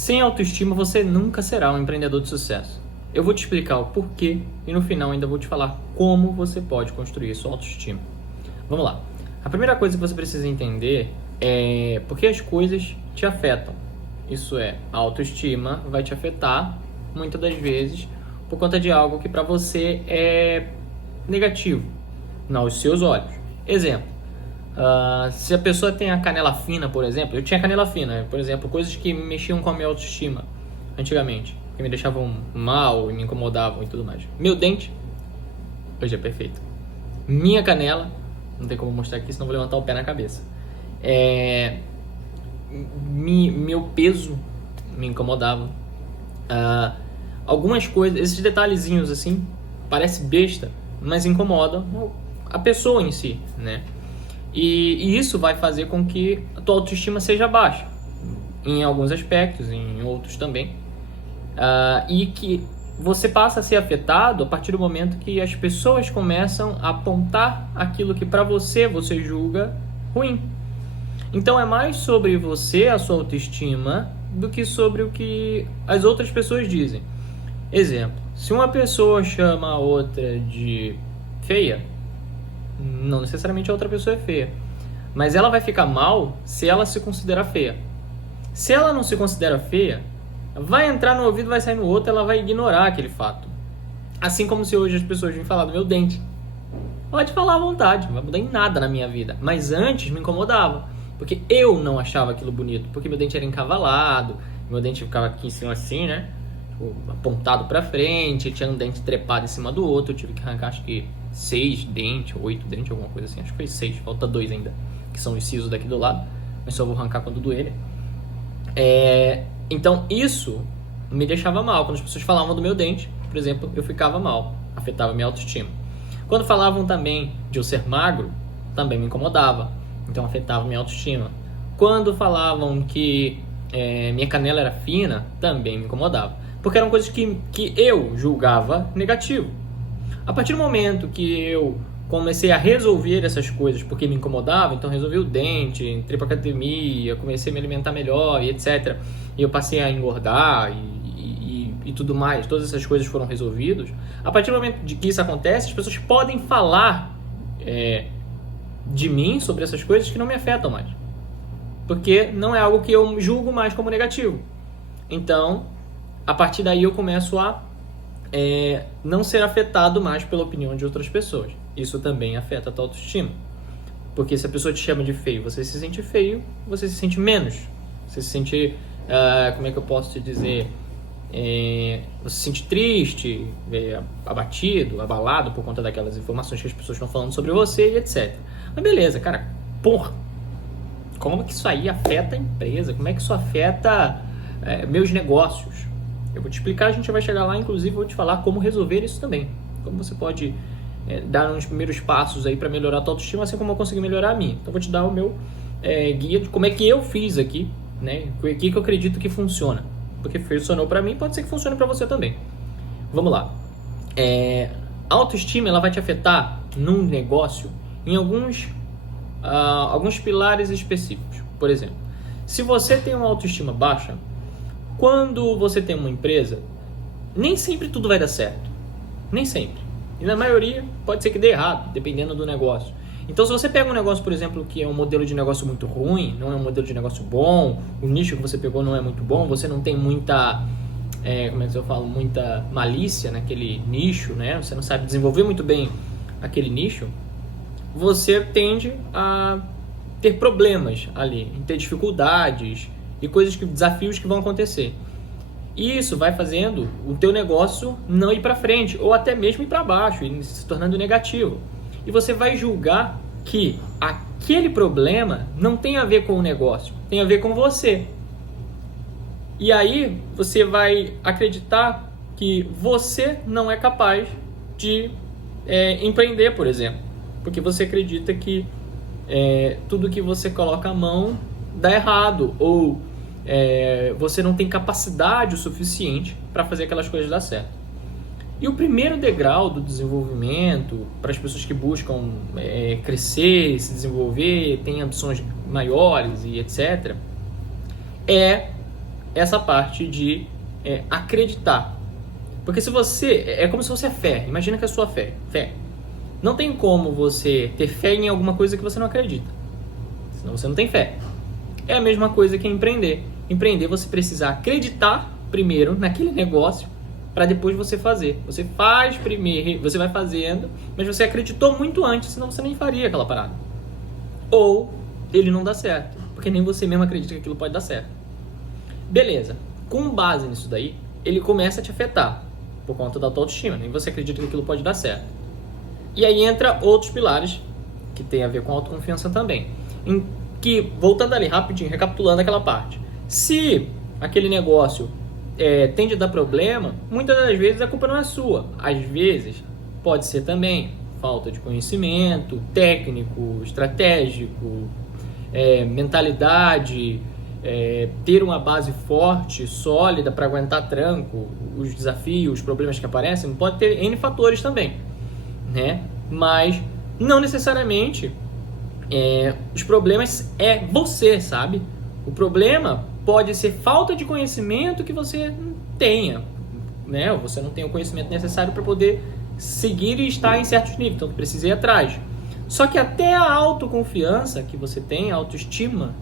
Sem autoestima você nunca será um empreendedor de sucesso. Eu vou te explicar o porquê e no final ainda vou te falar como você pode construir sua autoestima. Vamos lá. A primeira coisa que você precisa entender é por que as coisas te afetam. Isso é, a autoestima vai te afetar muitas das vezes por conta de algo que para você é negativo aos seus olhos. Exemplo, se a pessoa tem a canela fina, por exemplo, eu tinha canela fina, por exemplo, coisas que mexiam com a minha autoestima antigamente, que me deixavam mal e me incomodavam e tudo mais. Meu dente, hoje é perfeito. Minha canela, não tem como mostrar aqui, senão vou levantar o pé na cabeça. Meu peso me incomodava. Algumas coisas, esses detalhezinhos assim, parece besta, mas incomoda a pessoa em si, né? E isso vai fazer com que a tua autoestima seja baixa, em alguns aspectos, em outros também. E que você passa a ser afetado a partir do momento que as pessoas começam a apontar aquilo que para você julga ruim. Então é mais sobre você, a sua autoestima, do que sobre o que as outras pessoas dizem. Exemplo, se uma pessoa chama a outra de feia, não necessariamente a outra pessoa é feia, mas ela vai ficar mal se ela se considera feia. Se ela não se considera feia, vai entrar no ouvido, vai sair no outro, ela vai ignorar aquele fato. Assim como se hoje as pessoas vêm falar do meu dente. Pode falar à vontade, não vai mudar em nada na minha vida. Mas antes me incomodava, porque eu não achava aquilo bonito, porque meu dente era encavalado, meu dente ficava aqui em cima assim, né? Apontado pra frente, tinha um dente trepado em cima do outro, eu tive que arrancar acho que 6 dentes, 8 dentes, alguma coisa assim, acho que foi 6, falta 2 ainda, que são os sisos daqui do lado, mas só vou arrancar quando doer. Então isso me deixava mal, quando as pessoas falavam do meu dente, por exemplo, eu ficava mal, afetava minha autoestima. Quando falavam também de eu ser magro, também me incomodava, então afetava minha autoestima. Quando falavam que minha canela era fina, também me incomodava. Porque eram coisas que eu julgava negativo. A partir do momento que eu comecei a resolver essas coisas porque me incomodava, então resolvi o dente, entrei pra academia, comecei a me alimentar melhor e etc. E eu passei a engordar e tudo mais, todas essas coisas foram resolvidas. A partir do momento de que isso acontece, as pessoas podem falar de mim sobre essas coisas que não me afetam mais. Porque não é algo que eu julgo mais como negativo. Então, a partir daí eu começo a não ser afetado mais pela opinião de outras pessoas. Isso também afeta a tua autoestima. Porque se a pessoa te chama de feio, você se sente feio, você se sente menos. Você se sente, como é que eu posso te dizer? Você se sente triste, abatido, abalado por conta daquelas informações que as pessoas estão falando sobre você e etc. Mas beleza, cara, porra, como que isso aí afeta a empresa? Como é que isso afeta meus negócios? Eu vou te explicar, a gente vai chegar lá, inclusive vou te falar como resolver isso também. Como você pode dar uns primeiros passos aí para melhorar a tua autoestima, assim como eu consegui melhorar a minha. Então vou te dar o meu guia de como é que eu fiz aqui, né? O que eu acredito que funciona. Porque funcionou para mim, pode ser que funcione para você também. Vamos lá. A autoestima ela vai te afetar num negócio em alguns pilares específicos. Por exemplo, se você tem uma autoestima baixa, quando você tem uma empresa, nem sempre tudo vai dar certo. Nem sempre. E na maioria pode ser que dê errado, dependendo do negócio. Então se você pega um negócio, por exemplo, que é um modelo de negócio muito ruim, não é um modelo de negócio bom, o nicho que você pegou não é muito bom, você não tem muita, como é que eu falo, muita malícia naquele nicho, né? Você não sabe desenvolver muito bem aquele nicho, você tende a ter problemas ali, ter dificuldades e desafios que vão acontecer. E isso vai fazendo o teu negócio não ir para frente, ou até mesmo ir para baixo, e se tornando negativo. E você vai julgar que aquele problema não tem a ver com o negócio, tem a ver com você. E aí você vai acreditar que você não é capaz de empreender, por exemplo. Porque você acredita que tudo que você coloca a mão dá errado, ou você não tem capacidade o suficiente para fazer aquelas coisas dar certo. E o primeiro degrau do desenvolvimento para as pessoas que buscam crescer, se desenvolver, têm ambições maiores e etc., é essa parte de acreditar. Porque se você... É como se fosse a fé. Imagina que é a sua fé. Fé. Não tem como você ter fé em alguma coisa que você não acredita. Senão você não tem fé. É a mesma coisa que empreender. Empreender, você precisa acreditar primeiro naquele negócio para depois você fazer. Você faz primeiro, você vai fazendo, mas você acreditou muito antes, senão você nem faria aquela parada. Ou ele não dá certo, porque nem você mesmo acredita que aquilo pode dar certo. Beleza. Com base nisso daí, ele começa a te afetar por conta da tua autoestima. Nem você acredita que aquilo pode dar certo. E aí entra outros pilares que tem a ver com autoconfiança também. Em que, voltando ali rapidinho, recapitulando aquela parte. Se aquele negócio tende a dar problema, muitas das vezes a culpa não é sua. Às vezes pode ser também falta de conhecimento técnico, estratégico, mentalidade, ter uma base forte, sólida para aguentar tranco, os desafios, os problemas que aparecem. Pode ter N fatores também, né? Mas não necessariamente os problemas é você, sabe? O problema pode ser falta de conhecimento que você tenha, né? Você não tem o conhecimento necessário para poder seguir e estar em certos níveis, então precisa ir atrás. Só que até a autoconfiança que você tem, a autoestima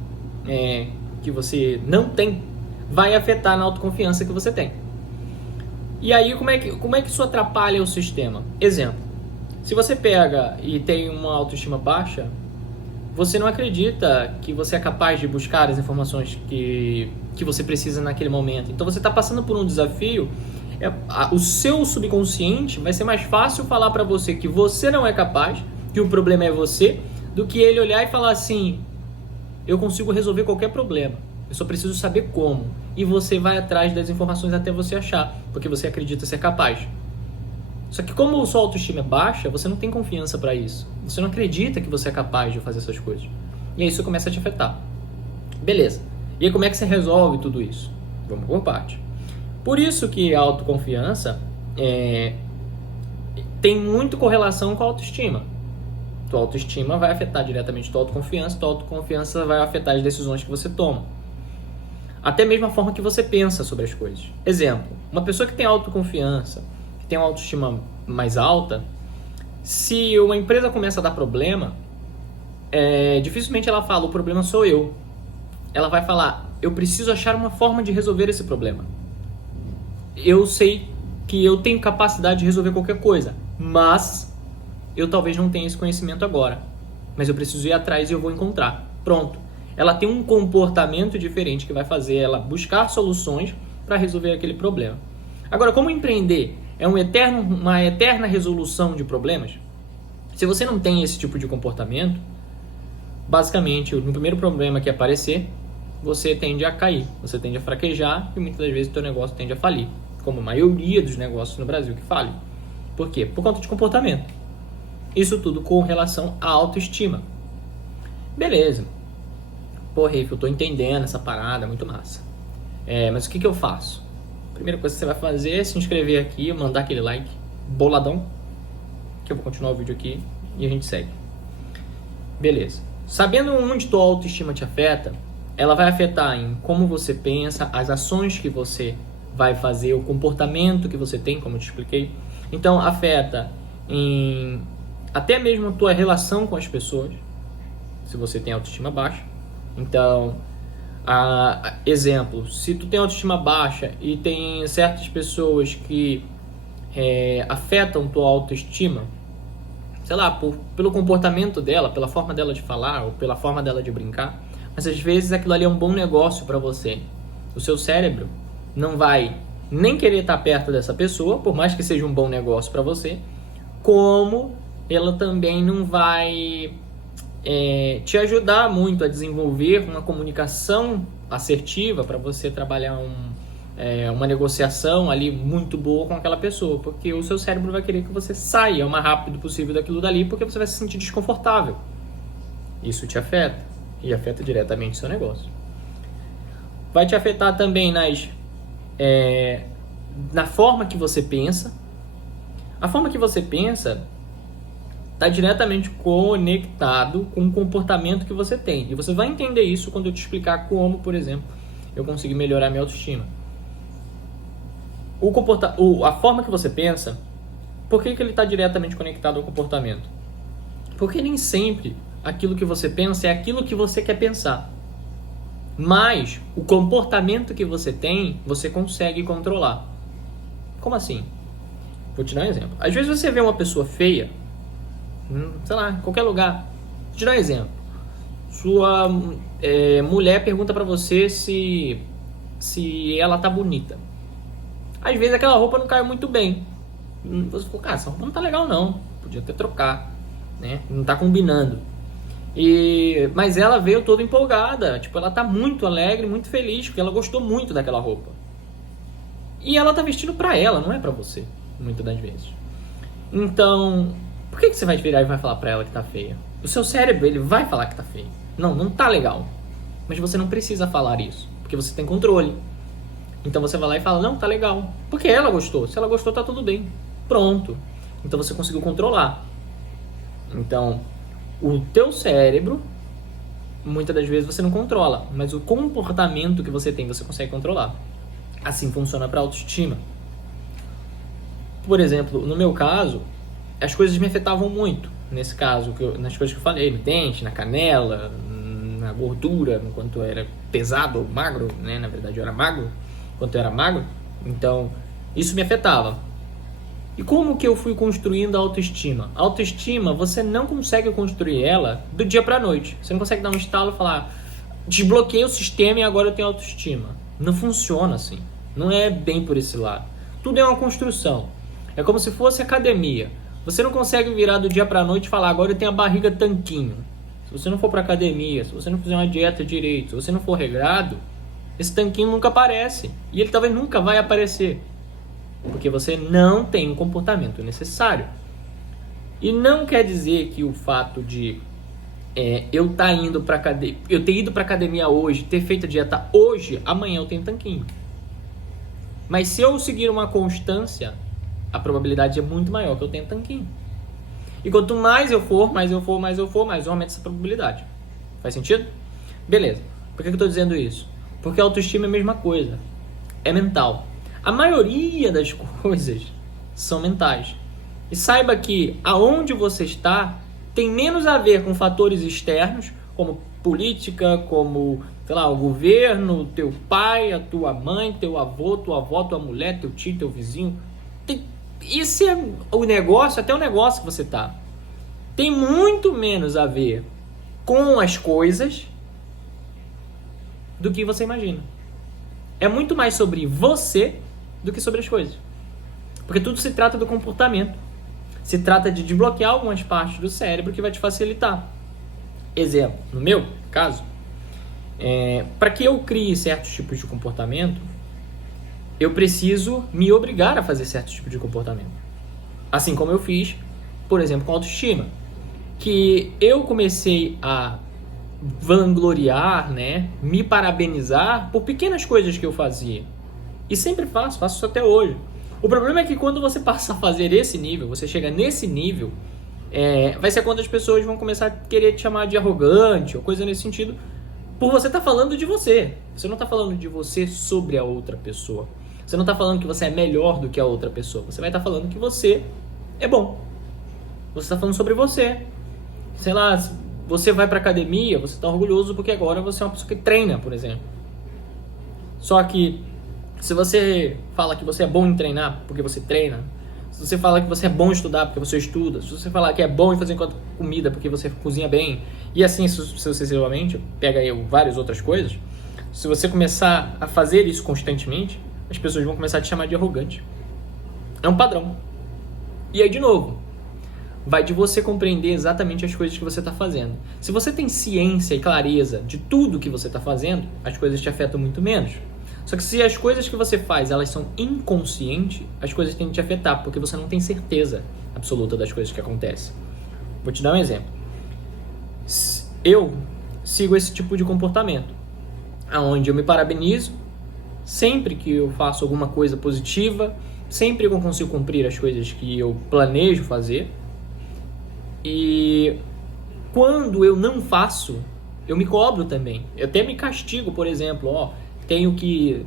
que você não tem, vai afetar na autoconfiança que você tem. E aí como é que isso atrapalha o sistema? Exemplo, se você pega e tem uma autoestima baixa, você não acredita que você é capaz de buscar as informações que você precisa naquele momento. Então você está passando por um desafio, o seu subconsciente vai ser mais fácil falar para você que você não é capaz, que o problema é você, do que ele olhar e falar assim: eu consigo resolver qualquer problema, eu só preciso saber como. E você vai atrás das informações até você achar, porque você acredita ser capaz. Só que como sua autoestima é baixa, você não tem confiança para isso. Você não acredita que você é capaz de fazer essas coisas. E aí isso começa a te afetar. Beleza. E aí como é que você resolve tudo isso? Vamos por parte. Por isso que a autoconfiança tem muito correlação com a autoestima. Tua autoestima vai afetar diretamente tua autoconfiança vai afetar as decisões que você toma. Até mesmo a forma que você pensa sobre as coisas. Exemplo, uma pessoa que tem autoconfiança, tem uma autoestima mais alta, se uma empresa começa a dar problema, dificilmente ela fala: o problema sou eu. Ela vai falar: eu preciso achar uma forma de resolver esse problema. Eu sei que eu tenho capacidade de resolver qualquer coisa, mas eu talvez não tenha esse conhecimento agora. Mas eu preciso ir atrás e eu vou encontrar. Pronto. Ela tem um comportamento diferente que vai fazer ela buscar soluções para resolver aquele problema. Agora, como empreender é uma eterna resolução de problemas, se você não tem esse tipo de comportamento, basicamente, no primeiro problema que aparecer, você tende a cair, você tende a fraquejar e muitas das vezes o teu negócio tende a falir, como a maioria dos negócios no Brasil que falem. Por quê? Por conta de comportamento. Isso tudo com relação à autoestima. Beleza. Pô, Riff, eu tô entendendo essa parada, muito massa. Mas o que eu faço? Primeira coisa que você vai fazer é se inscrever aqui, mandar aquele like boladão, que eu vou continuar o vídeo aqui e a gente segue. Beleza. Sabendo onde tua autoestima te afeta, ela vai afetar em como você pensa, as ações que você vai fazer, o comportamento que você tem, como eu te expliquei. Então, afeta em até mesmo a tua relação com as pessoas, se você tem autoestima baixa. Então, exemplo, se tu tem autoestima baixa e tem certas pessoas que afetam tua autoestima, sei lá, pelo comportamento dela, pela forma dela de falar ou pela forma dela de brincar, mas às vezes aquilo ali é um bom negócio para você. O seu cérebro não vai nem querer estar perto dessa pessoa, por mais que seja um bom negócio para você, como ela também não vai te ajudar muito a desenvolver uma comunicação assertiva para você trabalhar uma negociação ali muito boa com aquela pessoa, porque o seu cérebro vai querer que você saia o mais rápido possível daquilo dali, porque você vai se sentir desconfortável. Isso te afeta e afeta diretamente o seu negócio. Vai te afetar também na forma que você pensa. A forma que você pensa está diretamente conectado com o comportamento que você tem. E você vai entender isso quando eu te explicar como, por exemplo, eu consegui melhorar minha autoestima. A forma que você pensa, por que ele está diretamente conectado ao comportamento? Porque nem sempre aquilo que você pensa é aquilo que você quer pensar. Mas o comportamento que você tem, você consegue controlar. Como assim? Vou te dar um exemplo. Às vezes você vê uma pessoa feia, sei lá, em qualquer lugar. Vou te dar um exemplo. Sua mulher pergunta pra você se ela tá bonita. Às vezes aquela roupa não caiu muito bem. Você falou, cara, essa roupa não tá legal não. Podia até trocar, né? Não tá combinando. Mas ela veio toda empolgada. Tipo, ela tá muito alegre, muito feliz, porque ela gostou muito daquela roupa. E ela tá vestindo pra ela, não é pra você, muitas das vezes. Então, por que você vai virar e vai falar pra ela que tá feia? O seu cérebro, ele vai falar que tá feio. Não tá legal. Mas você não precisa falar isso, porque você tem controle. Então você vai lá e fala, não, tá legal. Porque ela gostou. Se ela gostou, tá tudo bem. Pronto. Então você conseguiu controlar. Então, o teu cérebro, muitas das vezes você não controla, mas o comportamento que você tem, você consegue controlar. Assim funciona para autoestima. Por exemplo, no meu caso, as coisas me afetavam muito. Nesse caso, nas coisas que eu falei, no dente, na canela, na gordura, enquanto eu era pesado ou magro, né? Na verdade eu era magro, enquanto eu era magro. Então, isso me afetava. E como que eu fui construindo a autoestima? A autoestima, você não consegue construir ela do dia pra noite. Você não consegue dar um estalo e falar, desbloqueei o sistema e agora eu tenho autoestima. Não funciona assim. Não é bem por esse lado. Tudo é uma construção. É como se fosse academia. Você não consegue virar do dia pra noite e falar, agora eu tenho a barriga tanquinho. Se você não for pra academia, se você não fizer uma dieta direito, se você não for regrado, esse tanquinho nunca aparece. E ele talvez nunca vai aparecer. Porque você não tem o comportamento necessário. E não quer dizer que o fato de eu ter ido pra academia hoje, ter feito a dieta hoje, amanhã eu tenho tanquinho. Mas se eu seguir uma constância, a probabilidade é muito maior que eu tenha tanquinho. E quanto mais eu for, mais eu aumenta essa probabilidade. Faz sentido? Beleza. Por que eu estou dizendo isso? Porque a autoestima é a mesma coisa. É mental. A maioria das coisas são mentais. E saiba que aonde você está tem menos a ver com fatores externos, como política, como, sei lá, o governo, teu pai, a tua mãe, teu avô, tua avó, tua mulher, teu tio, teu vizinho. Isso é o negócio, até o negócio que você tá. Tem muito menos a ver com as coisas do que você imagina. É muito mais sobre você do que sobre as coisas. Porque tudo se trata do comportamento. Se trata de desbloquear algumas partes do cérebro que vai te facilitar. Exemplo, no meu caso, para que eu crie certos tipos de comportamento, eu preciso me obrigar a fazer certos tipos de comportamento. Assim como eu fiz, por exemplo, com autoestima. Que eu comecei a vangloriar, né, me parabenizar por pequenas coisas que eu fazia. E sempre faço isso até hoje. O problema é que quando você passa a fazer esse nível, você chega nesse nível, vai ser quando as pessoas vão começar a querer te chamar de arrogante ou coisa nesse sentido, por você estar falando de você. Você não está falando de você sobre a outra pessoa. Você não está falando que você é melhor do que a outra pessoa. Você vai estar falando que você é bom. Você está falando sobre você. Sei lá, você vai pra academia, você está orgulhoso porque agora você é uma pessoa que treina, por exemplo. Só que se você fala que você é bom em treinar porque você treina, se você fala que você é bom em estudar porque você estuda, se você falar que é bom em fazer comida porque você cozinha bem, e assim sucessivamente, pega aí várias outras coisas, se você começar a fazer isso constantemente, as pessoas vão começar a te chamar de arrogante. É um padrão. E aí, de novo, vai de você compreender exatamente as coisas que você está fazendo. Se você tem ciência e clareza de tudo que você está fazendo, as coisas te afetam muito menos. Só que se as coisas que você faz, elas são inconscientes, as coisas tendem a te afetar, porque você não tem certeza absoluta das coisas que acontecem. Vou te dar um exemplo. Eu sigo esse tipo de comportamento, onde eu me parabenizo sempre que eu faço alguma coisa positiva, sempre que eu consigo cumprir as coisas que eu planejo fazer. E quando eu não faço, eu me cobro também. Eu até me castigo, por exemplo, tenho que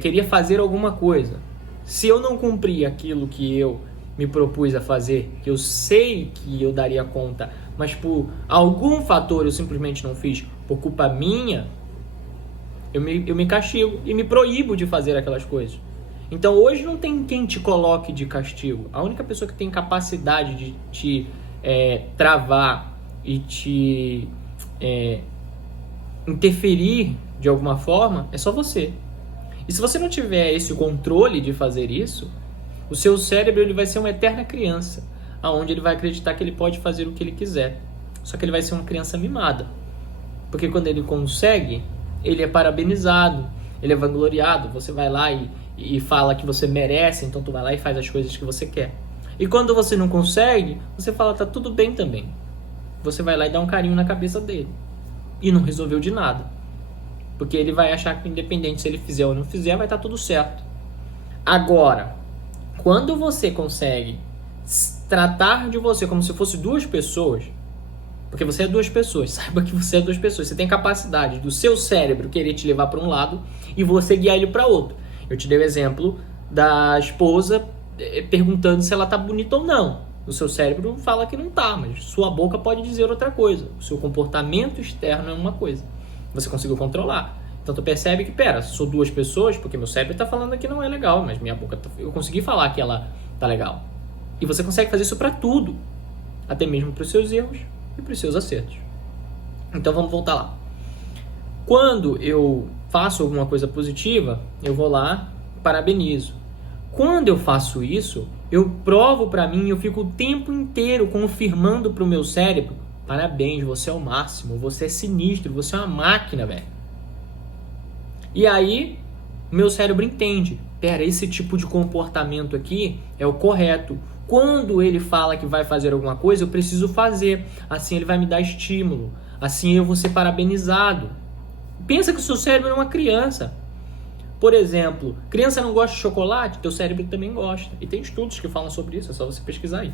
queria fazer alguma coisa. Se eu não cumprir aquilo que eu me propus a fazer, que eu sei que eu daria conta, mas por algum fator eu simplesmente não fiz, por culpa minha, eu me castigo e me proíbo de fazer aquelas coisas. Então hoje não tem quem te coloque de castigo. A única pessoa que tem capacidade de te travar e te interferir de alguma forma é só você. E se você não tiver esse controle de fazer isso, o seu cérebro ele vai ser uma eterna criança, aonde ele vai acreditar que ele pode fazer o que ele quiser. Só que ele vai ser uma criança mimada. Porque quando ele consegue, ele é parabenizado, ele é vangloriado. Você vai lá e fala que você merece, então tu vai lá e faz as coisas que você quer. E quando você não consegue, você fala, tá tudo bem também. Você vai lá e dá um carinho na cabeça dele. E não resolveu de nada. Porque ele vai achar que independente se ele fizer ou não fizer, vai estar tudo certo. Agora, quando você consegue tratar de você como se fosse duas pessoas, porque você é duas pessoas, saiba que você é duas pessoas. Você tem capacidade do seu cérebro querer te levar para um lado e você guiar ele para outro. Eu te dei o exemplo da esposa perguntando se ela tá bonita ou não. O seu cérebro fala que não tá, mas sua boca pode dizer outra coisa. O seu comportamento externo é uma coisa. Você conseguiu controlar. Então tu percebe que, pera, sou duas pessoas, porque meu cérebro tá falando que não é legal, mas minha boca, eu consegui falar que ela tá legal. E você consegue fazer isso para tudo, até mesmo para os seus erros e para os seus acertos. Então vamos voltar lá. Quando eu faço alguma coisa positiva, eu vou lá, parabenizo. Quando eu faço isso, eu provo para mim, eu fico o tempo inteiro confirmando pro meu cérebro, parabéns, você é o máximo, você é sinistro, você é uma máquina, velho. E aí, meu cérebro entende, pera, esse tipo de comportamento aqui é o correto. Quando ele fala que vai fazer alguma coisa, eu preciso fazer. Assim ele vai me dar estímulo. Assim eu vou ser parabenizado. Pensa que o seu cérebro é uma criança. Por exemplo, criança não gosta de chocolate, teu cérebro também gosta. E tem estudos que falam sobre isso, é só você pesquisar aí.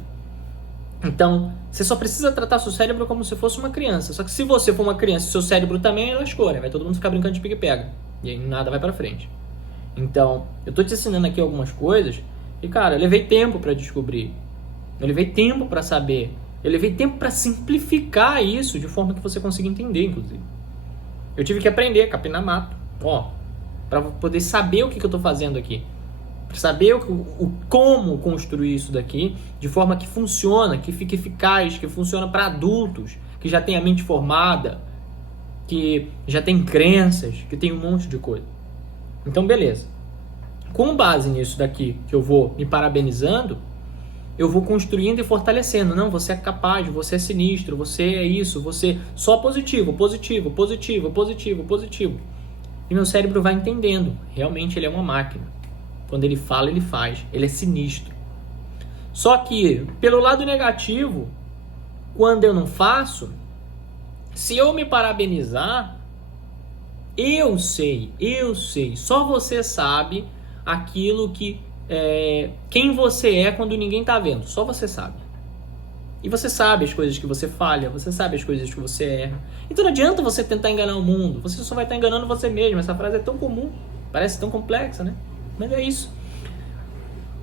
Então, você só precisa tratar seu cérebro como se fosse uma criança. Só que se você for uma criança e seu cérebro também, lascou, né? Vai todo mundo ficar brincando de pique-pega. E aí nada vai pra frente. Então, eu tô te ensinando aqui algumas coisas e, cara, eu levei tempo pra descobrir. Eu levei tempo pra saber. Eu levei tempo pra simplificar isso de forma que você consiga entender, inclusive. Eu tive que aprender, capinar mato. Pra poder saber o que eu tô fazendo aqui. Saber como construir isso daqui de forma que funciona, que fique eficaz, que funciona para adultos, que já tem a mente formada, que já tem crenças, que tem um monte de coisa. Então, beleza. Com base nisso daqui, que eu vou me parabenizando, eu vou construindo e fortalecendo. Não, você é capaz, você é sinistro, você é isso, você só positivo, positivo, positivo, positivo, positivo. E meu cérebro vai entendendo. Realmente ele é uma máquina. Quando ele fala, ele faz. Ele é sinistro. Só que, pelo lado negativo, quando eu não faço, se eu me parabenizar, eu sei, só você sabe aquilo que quem você é quando ninguém tá vendo. Só você sabe. E você sabe as coisas que você falha, você sabe as coisas que você erra. Então não adianta você tentar enganar o mundo. Você só vai estar enganando você mesmo. Essa frase é tão comum, parece tão complexa, né? Mas é isso.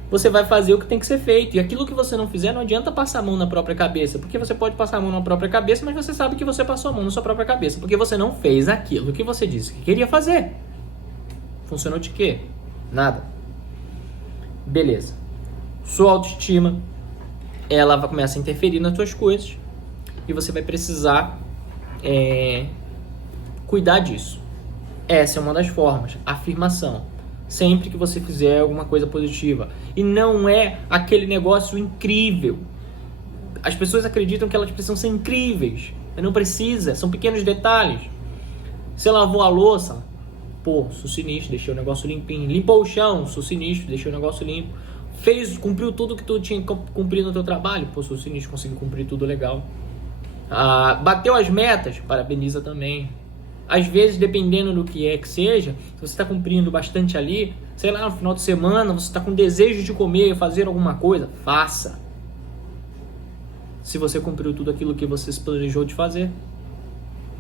Você vai fazer o que tem que ser feito. E aquilo que você não fizer, não adianta passar a mão na própria cabeça. Porque você pode passar a mão na própria cabeça, mas você sabe que você passou a mão na sua própria cabeça. Porque você não fez aquilo que você disse que queria fazer. Funcionou de quê? Nada. Beleza. Sua autoestima, ela vai começar a interferir nas suas coisas. E você vai precisar cuidar disso. Essa é uma das formas. Afirmação. Sempre que você fizer alguma coisa positiva. E não é aquele negócio incrível. As pessoas acreditam que elas precisam ser incríveis. Mas não precisa, são pequenos detalhes. Você lavou a louça, sou sinistro, deixei o negócio limpinho. Limpou o chão, sou sinistro, deixei o negócio limpo. Cumpriu tudo que tu tinha que cumprir no teu trabalho, sou sinistro, consegui cumprir tudo legal. Bateu as metas, parabeniza também. Às vezes, dependendo do que seja, se você está cumprindo bastante ali, sei lá, no final de semana, você está com desejo de comer, fazer alguma coisa, faça. Se você cumpriu tudo aquilo que você se planejou de fazer.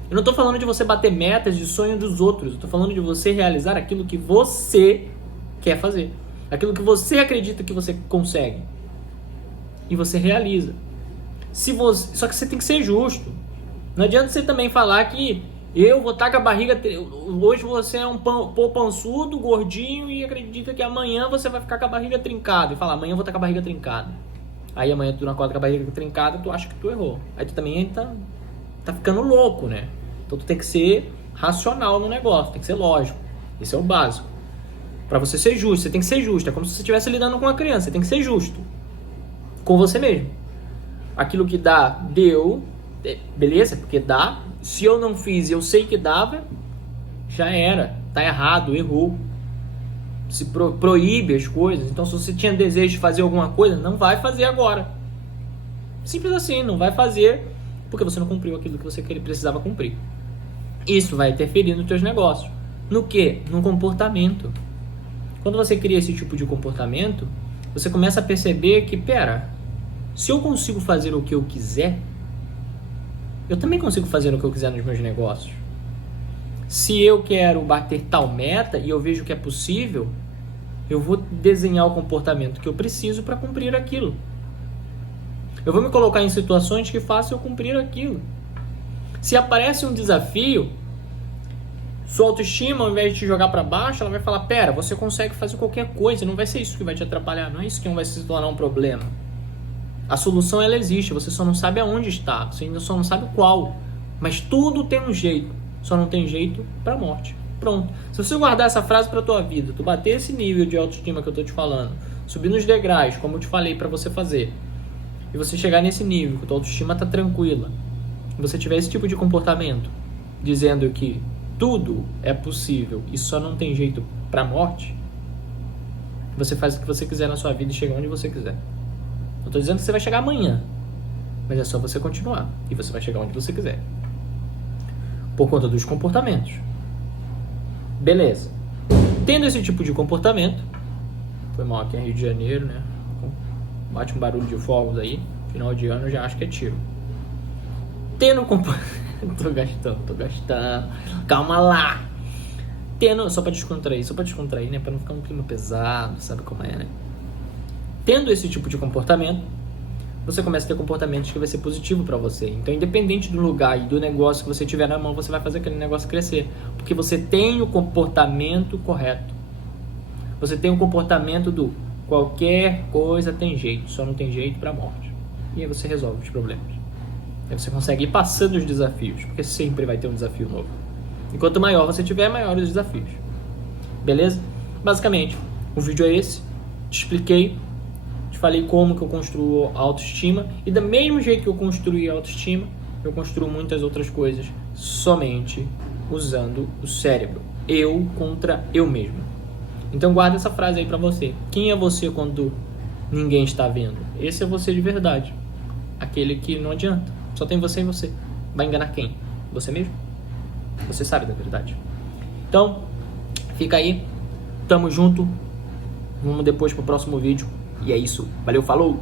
Eu não tô falando de você bater metas de sonho dos outros. Eu tô falando de você realizar aquilo que você quer fazer. Aquilo que você acredita que você consegue. E você realiza. Só que você tem que ser justo. Não adianta você também falar que eu vou estar com a barriga... Hoje você é um poupançudo, gordinho e acredita que amanhã você vai ficar com a barriga trincada. E falar, amanhã eu vou estar com a barriga trincada. Aí amanhã tu não acorda com a barriga trincada, tu acha que tu errou. Aí tu também tá ficando louco, né? Então tu tem que ser racional no negócio, tem que ser lógico. Esse é o básico. Pra você ser justo, você tem que ser justo. É como se você estivesse lidando com uma criança, você tem que ser justo. Com você mesmo. Aquilo que dá, deu... Beleza? Porque dá. Se eu não fiz e eu sei que dava, já era. Tá errado, errou. Se proíbe as coisas. Então se você tinha desejo de fazer alguma coisa, não vai fazer agora. Simples assim, não vai fazer porque você não cumpriu aquilo que você precisava cumprir. Isso vai interferir nos teus negócios. No quê? No comportamento. Quando você cria esse tipo de comportamento, você começa a perceber que, pera, se eu consigo fazer o que eu quiser, eu também consigo fazer o que eu quiser nos meus negócios. Se eu quero bater tal meta e eu vejo que é possível, eu vou desenhar o comportamento que eu preciso para cumprir aquilo. Eu vou me colocar em situações que façam eu cumprir aquilo. Se aparece um desafio, sua autoestima, ao invés de te jogar para baixo, ela vai falar, pera, você consegue fazer qualquer coisa, não vai ser isso que vai te atrapalhar, não é isso que vai se tornar um problema. A solução, ela existe, você só não sabe aonde está, você ainda só não sabe qual. Mas tudo tem um jeito, só não tem jeito para a morte. Pronto. Se você guardar essa frase para tua vida, tu bater esse nível de autoestima que eu tô te falando, subir nos degraus, como eu te falei para você fazer, e você chegar nesse nível, que tua autoestima tá tranquila, e você tiver esse tipo de comportamento, dizendo que tudo é possível e só não tem jeito para a morte, você faz o que você quiser na sua vida e chega onde você quiser. Não tô dizendo que você vai chegar amanhã, mas é só você continuar e você vai chegar onde você quiser. Por conta dos comportamentos. Beleza. Tendo esse tipo de comportamento, foi mal aqui em Rio de Janeiro, né? Bate um barulho de fogos aí, final de ano eu já acho que é tiro. Tendo tô gastando. Calma lá. Só pra descontrair, né? Pra não ficar um clima pesado, sabe como é, né? Tendo esse tipo de comportamento, você começa a ter comportamentos que vai ser positivo para você. Então, independente do lugar e do negócio que você tiver na mão, você vai fazer aquele negócio crescer. Porque você tem o comportamento correto. Você tem o comportamento do qualquer coisa tem jeito, só não tem jeito para a morte. E aí você resolve os problemas. Aí você consegue ir passando os desafios, porque sempre vai ter um desafio novo. E quanto maior você tiver, maiores os desafios. Beleza? Basicamente, o vídeo é esse. Te expliquei. Falei como que eu construo a autoestima e do mesmo jeito que eu construí a autoestima, eu construo muitas outras coisas somente usando o cérebro. Eu contra eu mesmo. Então guarda essa frase aí pra você. Quem é você quando ninguém está vendo? Esse é você de verdade. Aquele que não adianta. Só tem você e você. Vai enganar quem? Você mesmo? Você sabe da verdade. Então, fica aí. Tamo junto. Vamos depois pro próximo vídeo. E é isso. Valeu, falou!